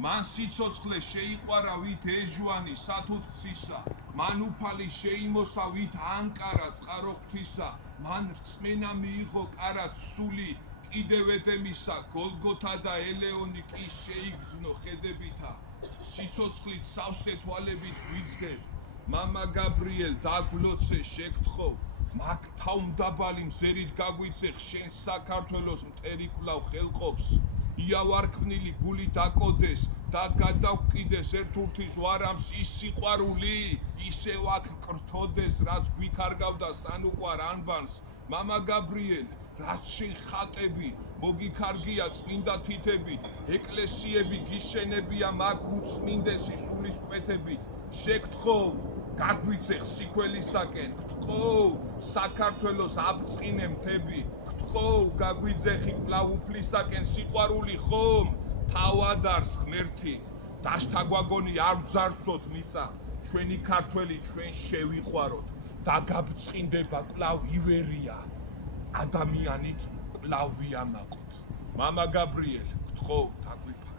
მან სიცოცხლე შეიყვარა ვით ეჟვანი სათუთცისა, მან უფალი შეიმოსა ვით ანკარა წყარო ღვთისა, მან რწმენა მიიღო კარად სული, კიდევ ედემისა გოლგოთა და ელეონი კი შეიგრძნო ხედებითა, სიცოცხლით სავსე თვალებით გვიძღერ, მამა გაბრიელ დაგვლოცე შეგთხოვ, მაგ თავმდაბალი მზერით გაგვიცეხ შენ საქართველოს მტერი კვლავ ხელყოფს, იავარქმნილი გული დაკოდეს და გადავკიდეს ერთურთის ვარამს ის სიყვარული, ისევ აქ კრთოდეს, რაც გვიქარგავდა სანუკვარ ანბანს, მამა გაბრიელ, რაც შენ ხატები, მოგიქარგია წმინდა თითებით, ეკლესიები გიშენებია მაგ უწმინდესი სულის კვეთებით, შეგთხოვ, გაგვიცეხ სიქველისაკენ, გთხოვ, საქართველოს აბწყინე მთები, გთხოვ, გაგვიძეხი კვლავ უფლისაკენ სიყვარული ხომ, თავადარს ღმერთი, დაშთა გვაგონი არ ვძარცვოთ მიწა, ჩვენი ქართველი ჩვენ შევიყვაროთ და გაბწყინდება კვლავ ივერია, ადამიანით კვლავ ვიამაყოთ. მამა გაბრიელ, გთხოვ, დაგვიფაროთ.